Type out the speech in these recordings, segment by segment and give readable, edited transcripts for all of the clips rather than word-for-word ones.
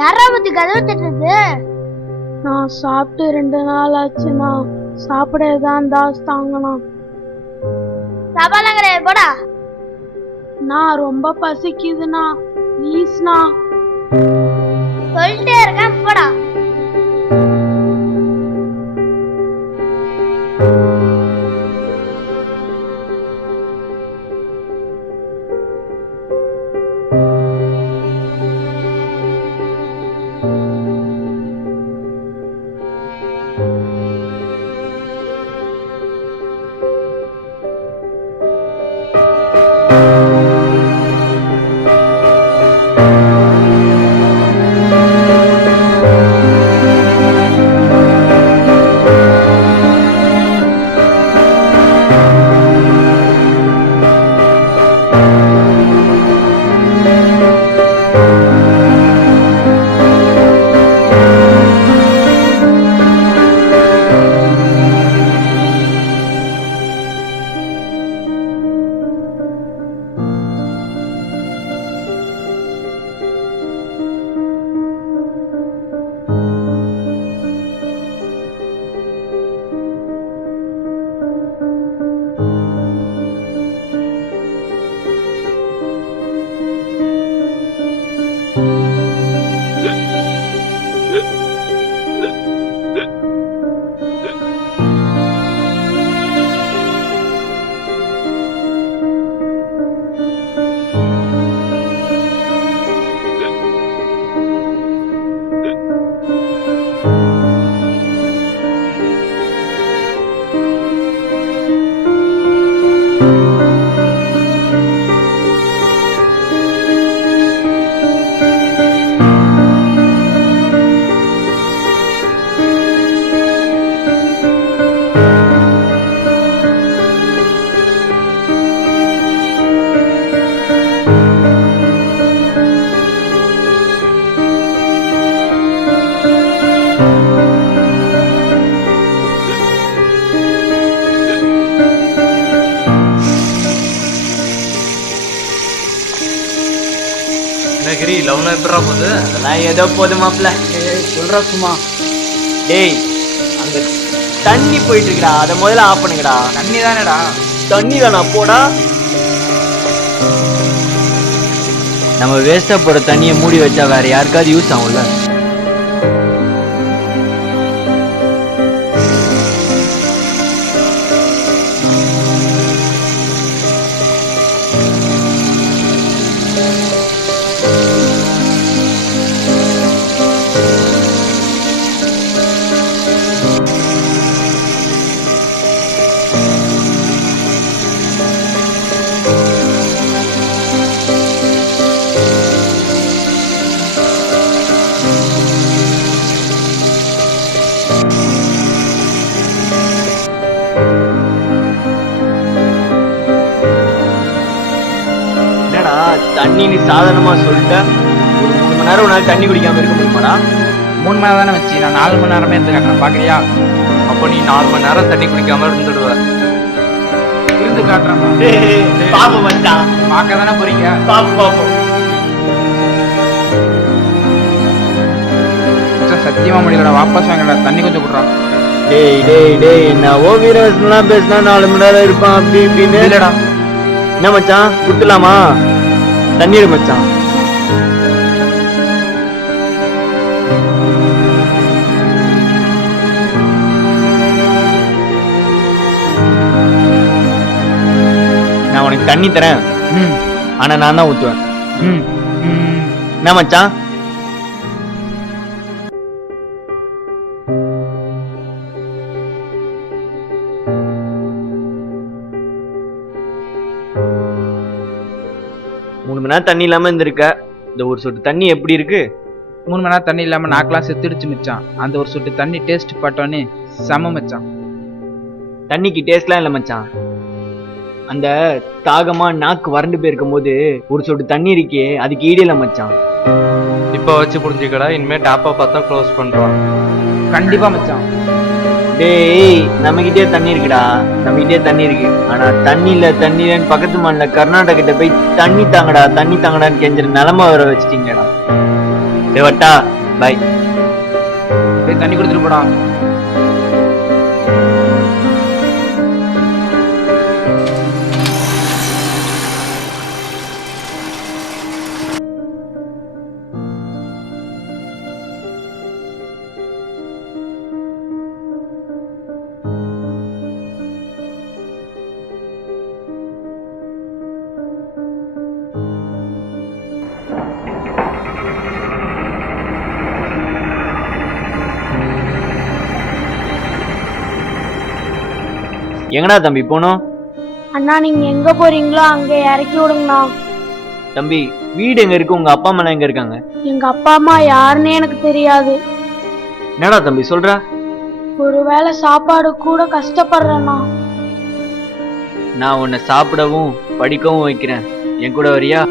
யாரா பத்தி கதவு தட்டுறது? நான் சாப்பிட்டு 2 நாள் ஆச்சுண்ணா. சாப்பிட ஏதான் தாஸ் தாங்கண்ணா. சாப்பாடுலாம் கிடையாது, போடா. நான் ரொம்ப பசிக்குதுண்ணா, ப்ளீஸ்ண்ணா. சொல்லிட்டே இருக்கேன், போடா. கிரி லவ்லாம் எப்படா போகுது? அதெல்லாம் ஏதோ போது மாப்பிள்ள. சொல்றா சும்மா. டேய், அங்க தண்ணி போயிட்டு இருக்குடா, அதை முதல்ல ஆஃப் பண்ணுங்கடா. தண்ணி தானேடா? தண்ணி தானா? போடா. நம்ம வேஸ்டா போற தண்ணியை மூடி வச்சா வேற யாருக்காவது யூஸ் ஆகும்ல. தண்ணி நீ சாதாரணமா சொல்லிட்ட. ஒரு 3 மணி நேரம் உன்னால தண்ணி குடிக்காம இருக்க முடியுமாடா? 3 மணி நேரம் தானே வச்சு, நான் 4 மணி நேரமே இருந்து காட்டுறேன், பாக்குறியா? அப்போ நீ 4 மணி நேரம் தண்ணி குடிக்காம இருந்துடுவ. இருந்து காட்டுறேன். பாப்போம் மச்சான். பார்க்க தானே போறீங்க? பாப்போம். சத்தியமா முடியலடா, வாபஸ் வாங்கடா, தண்ணி கொஞ்சம் குடுறான். டேய் டேய் டேய், என்னவோ வீரவசனம்லாம் பேசினா 4 மணி நேரம் இருப்பான் அப்படி இப்படின்னு. இல்லடா. என்ன மச்சான், குடுத்துலாமா? தண்ணீர் மச்சான். நான் உனக்கு தண்ணி தரேன், ஆனா நான் தான் ஊத்துவேன். என்ன மச்சான்? மூணு மணி நேரம் தண்ணி இல்லாம இருந்திருக்க. இந்த ஒரு சொட்டு தண்ணி எப்படி இருக்கு? 3 மணி நேரம் தண்ணி இல்லாம நாக்கெல்லாம் செத்துடுச்சு மச்சான். அந்த ஒரு சொட்டு தண்ணி டேஸ்ட் பட்டோன்னே செம மச்சான். தண்ணிக்கு டேஸ்ட்லாம் இல்லை மச்சான். அந்த தாகமா நாக்கு வறண்டு போயிருக்கும் போது ஒரு சொட்டு தண்ணி இருக்கே, அதுக்கு ஈடியல மச்சான். இப்ப வச்சு புரிஞ்சுக்கடா, இனிமே டாப்பா பார்த்தா க்ளோஸ் பண்றான். கண்டிப்பா மச்சான். டேய், நம்மகிட்டே தண்ணி இருக்குடா, நம்மகிட்டே தண்ணி இருக்கு. ஆனா தண்ணி இல்ல தண்ணி இல்லன்னு பக்கத்து மாநில கர்நாடகா கிட்ட போய் தண்ணி தாங்கடா தண்ணி தாங்கடான்னு கெஞ்சிற நிலைமை வர வச்சுட்டீங்கடா. வட்டா பாய். போய் தண்ணி கொடுத்துட்டு போடா. எங்கடா தம்பி போனோம்? அண்ணா நீங்க எங்க போறீங்களோ அங்க இறக்கி விடுங்கண்ணா. தம்பி வீடு எங்க இருக்கு? உங்க அப்பா அம்மா எங்க இருக்காங்க? எங்க அப்பா அம்மா யாருன்னே எனக்கு தெரியாது. என்னடா தம்பி சொல்ற? ஒருவேளை சாப்பாடு கூட கஷ்டப்படுறேண்ணா. நான் உன்னை சாப்பிடவும் படிக்கவும் வைக்கிறேன், என் கூட வரியா?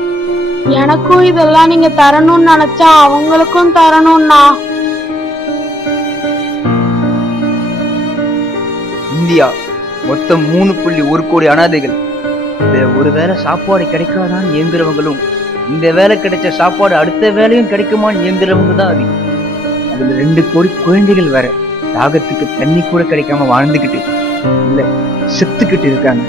எனக்கும் இதெல்லாம் நீங்க தரணும்னு நினைச்சா அவங்களுக்கும் தரணும்ண்ணா. இந்தியா மொத்தம் 3.1 கோடி அனாதைகள். இந்த ஒரு வேளை சாப்பாடு கிடைக்காதான்னு ஏங்குறவங்களும், இந்த வேலை கிடைச்ச சாப்பாடு அடுத்த வேலையும் கிடைக்குமான்னு ஏங்குறவங்க தான் அதிகம். அதுல 2 கோடி குழந்தைகள் வேற தாகத்துக்கு தண்ணி கூட கிடைக்காம வாழ்ந்துகிட்டு இல்ல செத்துக்கிட்டு இருக்காங்க.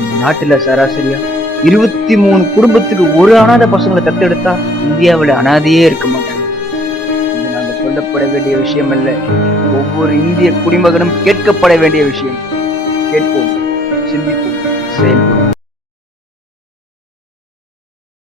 இந்த நாட்டுல சராசரியா 23 குடும்பத்துக்கு ஒரு அனாதை பசங்களை தத்தெடுத்தா இந்தியாவில அனாதையே இருக்க மாட்டாங்க. இது நாங்க சொல்லப்பட வேண்டிய விஷயம் அல்ல, ஒவ்வொரு இந்திய குடிமகனும் கேட்கப்பட வேண்டிய விஷயம். கேட்போம், சிந்திப்போம், செயல்படுவோம்.